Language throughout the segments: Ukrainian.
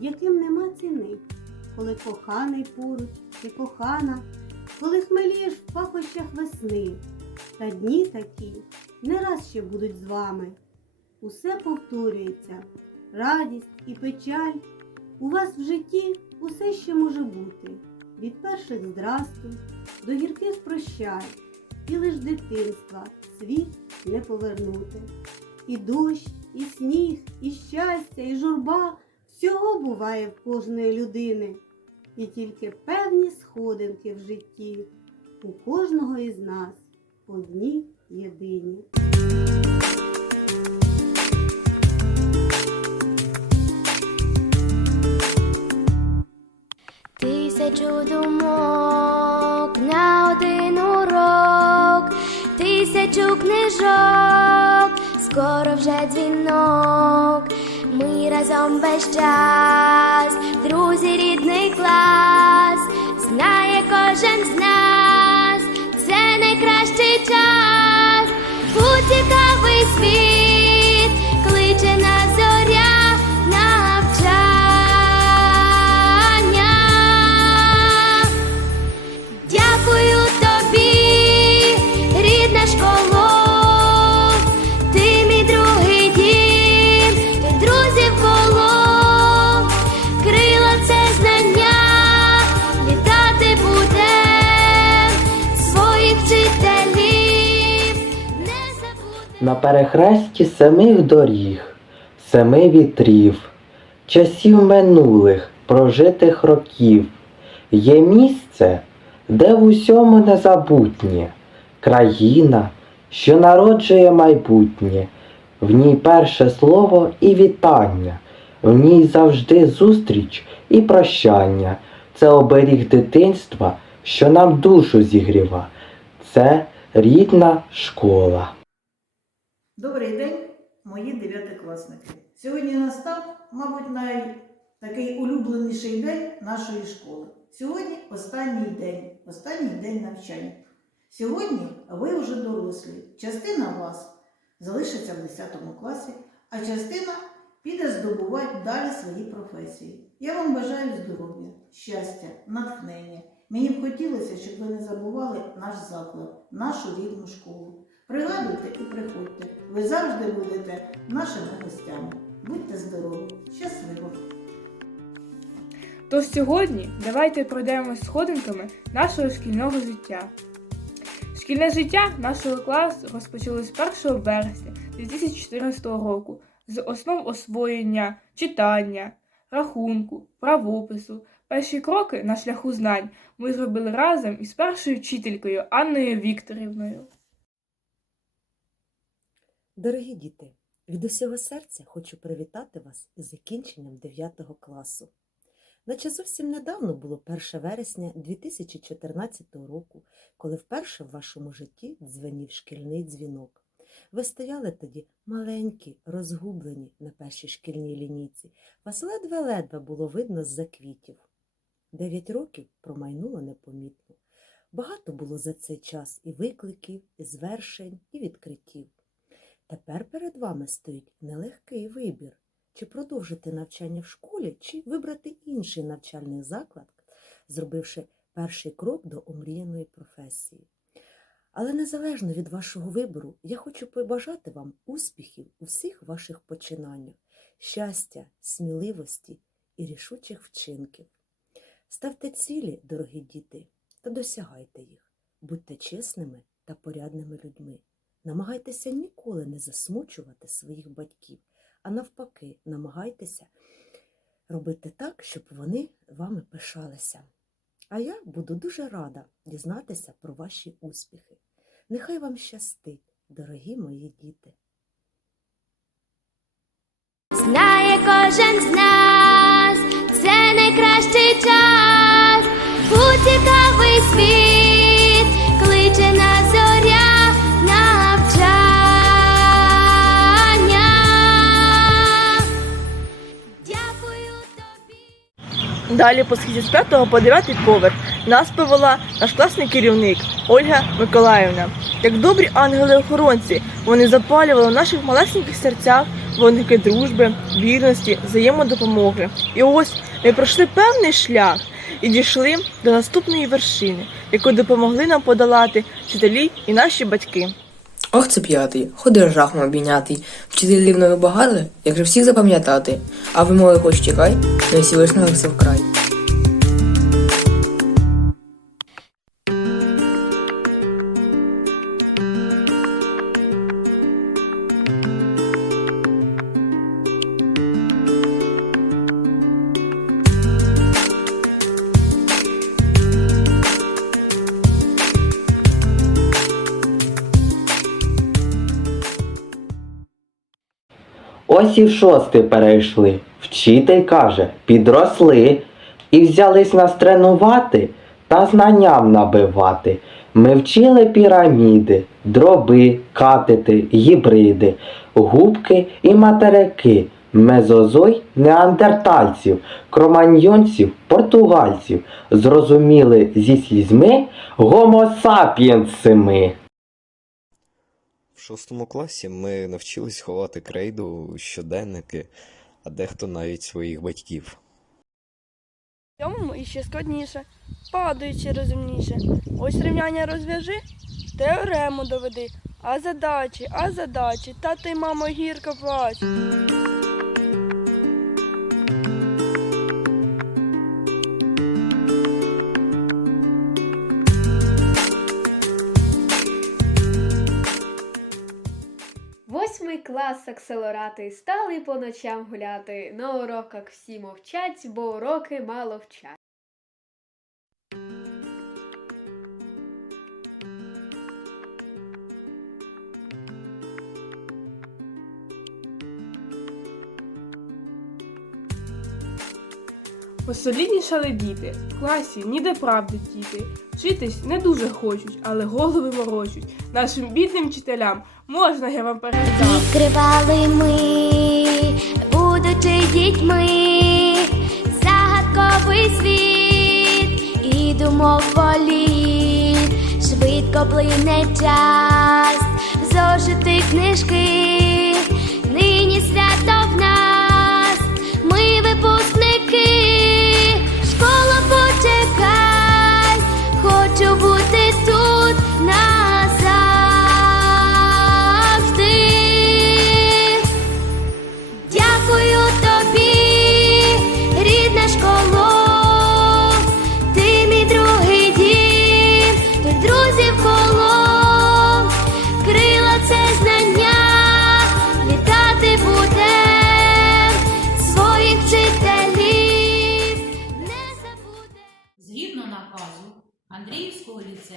яким нема ціни, коли коханий поруч і кохана, коли хмелієш в пахощах весни, та дні такі не раз ще будуть з вами. Усе повторюється, радість і печаль. У вас в житті усе ще може бути. Від перших здрастуй до гірких прощай, і лиш дитинства світ не повернути. І дощ, і сніг, і щастя, і журба всього буває в кожної людини. І тільки певні сходинки в житті у кожного із нас одні єдині. Тисячу думок на один урок, тисячу книжок, скоро вже дзвінок. Разом весь час, друзі, рідний клас, знає кожен з нас, це найкращий час, у цікавий світ, На перехресті семих доріг, семи вітрів, часів минулих, прожитих років, є місце, де в усьому незабутнє, країна, що народжує майбутнє, в ній перше слово і вітання, в ній завжди зустріч і прощання. Це оберіг дитинства, що нам душу зігріва. Це рідна школа. Добрий день, мої дев'ятикласники. Сьогодні настав, мабуть, най... такий улюбленіший день нашої школи. Сьогодні останній день, останній день навчання. Сьогодні ви вже дорослі. Частина вас залишиться в 10 класі, а частина піде здобувати далі свої професії. Я вам бажаю здоров'я, щастя, натхнення. Мені б хотілося, щоб ви не забували наш заклад, нашу рідну школу. Пригадуйте і приходьте. Ви завжди будете нашими гостями. Будьте здорові, щасливо! Тож сьогодні давайте пройдемо сходинками нашого шкільного життя. Шкільне життя нашого класу розпочалось 1 вересня 2014 року з основ освоєння, читання, рахунку, правопису. Перші кроки на шляху знань ми зробили разом із першою вчителькою Анною Вікторівною. Дорогі діти, від усього серця хочу привітати вас із закінченням 9 класу. Наче зовсім недавно було 1 вересня 2014 року, коли вперше в вашому житті дзвенів шкільний дзвінок. Ви стояли тоді маленькі, розгублені на першій шкільній лінійці. Вас ледве-ледве було видно з-за квітів. Дев'ять років промайнуло непомітно. Багато було за цей час і викликів, і звершень, і відкриттів. Тепер перед вами стоїть нелегкий вибір, чи продовжити навчання в школі, чи вибрати інший навчальний заклад, зробивши перший крок до омріяної професії. Але незалежно від вашого вибору, я хочу побажати вам успіхів у всіх ваших починаннях, щастя, сміливості і рішучих вчинків. Ставте цілі, дорогі діти, та досягайте їх. Будьте чесними та порядними людьми. Намагайтеся ніколи не засмучувати своїх батьків, а навпаки, намагайтеся робити так, щоб вони вами пишалися. А я буду дуже рада дізнатися про ваші успіхи. Нехай вам щастить, дорогі мої діти! Знає кожен з нас, це найкращий час, у цікавий світ, Далі по східці з 5 по 9 поверх нас повела наш класний керівник Ольга Миколаївна. Як добрі ангели-охоронці, вони запалювали в наших малесеньких серцях вогники дружби, вірності, взаємодопомоги. І ось ми пройшли певний шлях і дійшли до наступної вершини, яку допомогли нам подолати вчителі і наші батьки. Ох, це п'ятий, ходи жахом обійнятий. Вчителів нових багато, як же всіх запам'ятати. А вимови хоч чекай, не всі висновки вкрай. Ось і в шостий перейшли. Вчитель каже, підросли і взялись нас тренувати та знанням набивати. Ми вчили піраміди, дроби, катети, гібриди, губки і материки, мезозой неандертальців, кроманьйонців, португальців. Зрозуміли зі слізьми гомо сапіенсими. В шостому класі ми навчились ховати крейду, щоденники, а дехто навіть своїх батьків. Сьомому іще складніше, падаючи розумніше. Ось рівняння розв'яжи, теорему доведи. А задачі, а задачі, та ти, мамо, гірко плач. Восьмий клас акселерати стали по ночам гуляти. На уроках всі мовчать, бо уроки мало вчать. Посоліднішали діти, в класі ніде правди діти. Вчитись не дуже хочуть, але голови морочуть. Нашим бідним вчителям можна я вам передам. Відкривали ми, будучи дітьми, загадковий світ і думок політ, швидко плине час, в зошити книжки,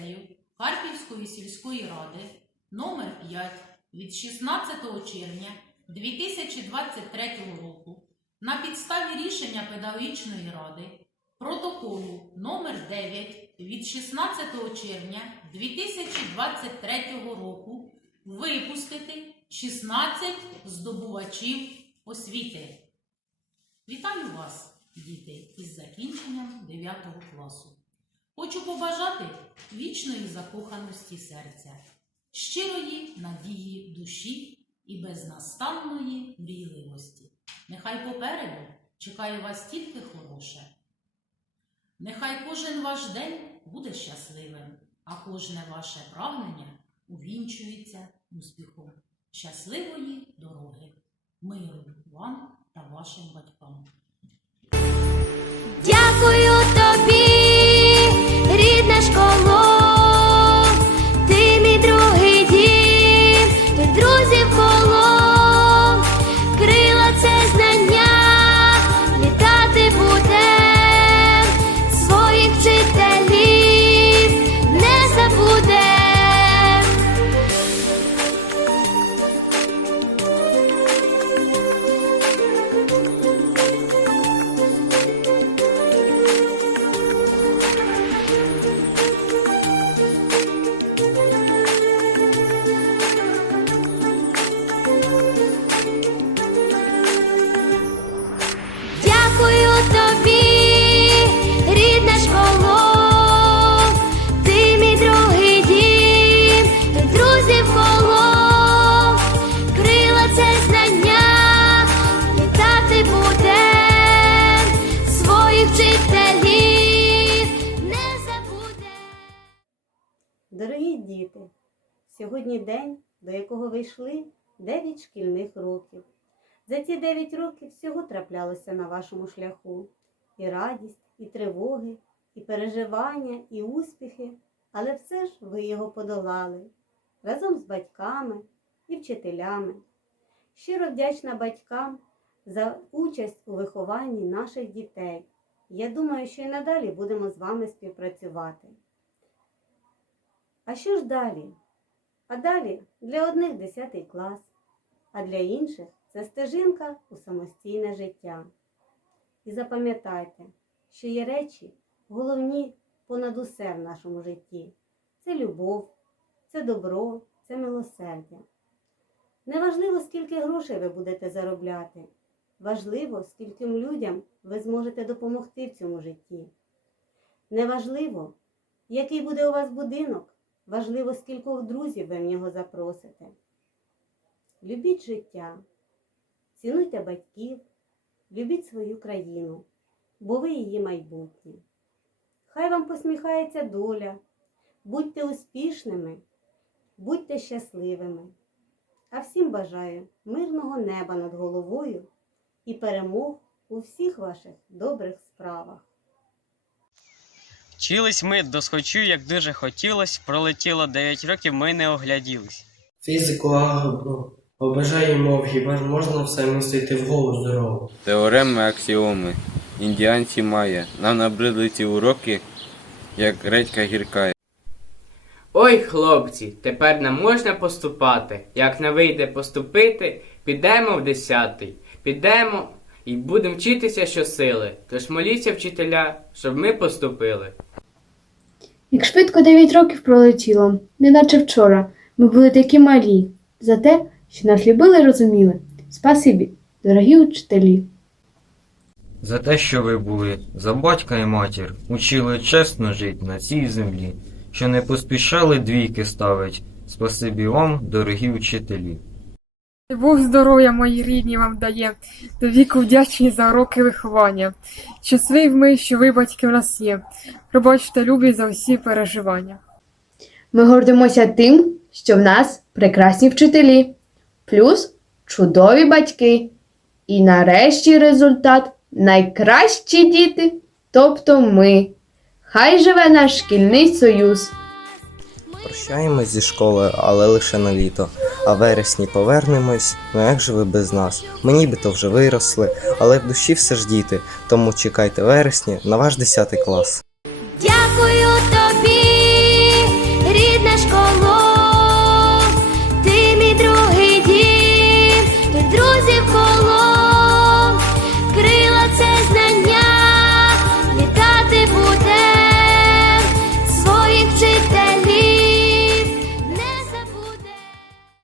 ліцею Харківської сільської ради номер 5 від 16 червня 2023 року на підставі рішення педагогічної ради протоколу номер 9 від 16 червня 2023 року випустити 16 здобувачів освіти. Вітаю вас, діти, із закінченням 9 класу. Хочу побажати вічної закоханості серця, щирої надії душі і безнастанної мрійливості. Нехай попереду чекає вас тільки хороше. Нехай кожен ваш день буде щасливим, а кожне ваше прагнення увінчується успіхом. Щасливої дороги, миру вам та вашим батькам. Дякую тобі, рідна сьогодні день, до якого ви йшли 9 шкільних років. За ці 9 років всього траплялося на вашому шляху. І радість, і тривоги, і переживання, і успіхи, але все ж ви його подолали разом з батьками і вчителями. Щиро вдячна батькам за участь у вихованні наших дітей. Я думаю, що і надалі будемо з вами співпрацювати. А що ж далі? А далі для одних 10 клас, а для інших це стежинка у самостійне життя. І запам'ятайте, що є речі головні понад усе в нашому житті. Це любов, це добро, це милосердя. Неважливо, скільки грошей ви будете заробляти. Важливо, скільким людям ви зможете допомогти в цьому житті. Неважливо, який буде у вас будинок, важливо, скількох друзів ви в нього запросите. Любіть життя, цінуйте батьків, любіть свою країну, бо ви її майбутнє. Хай вам посміхається доля, будьте успішними, будьте щасливими. А всім бажаю мирного неба над головою і перемог у всіх ваших добрих справах. Вчились ми досхочу, як дуже хотілось, пролетіло 9 років, ми не огляділись. Фізику, алгебру, обажаємо, хіба ж можна все містити в голову здорово? Теореми, аксіоми. Індіанці має. Нам набридли ці уроки, як редька гірка. Ой, хлопці, тепер не можна поступати. Як не вийде поступити, підемо в десятий. Підемо і будемо вчитися щосили. Тож моліться вчителя, щоб ми поступили. Як швидко 9 років пролетіло, неначе вчора. Ми були такі малі, за те, що нас любили і розуміли. Спасибі, дорогі учителі. За те, що ви були, за батька і матір, учили чесно жити на цій землі, що не поспішали двійки ставить. Спасибі вам, дорогі учителі. Бог здоров'я, мої рідні, вам дає, до віку вдячні за уроки виховання. Щасливі ми, що ви батьки в нас є. Пробачте любі за всі переживання. Ми гордимося тим, що в нас прекрасні вчителі, плюс чудові батьки. І нарешті результат найкращі діти, тобто ми. Хай живе наш шкільний союз. Прощаємось зі школою, але лише на літо. А вересні повернемось, ну як же ви без нас? Ми нібито вже виросли, але в душі все ж діти, тому чекайте вересні на ваш 10 клас.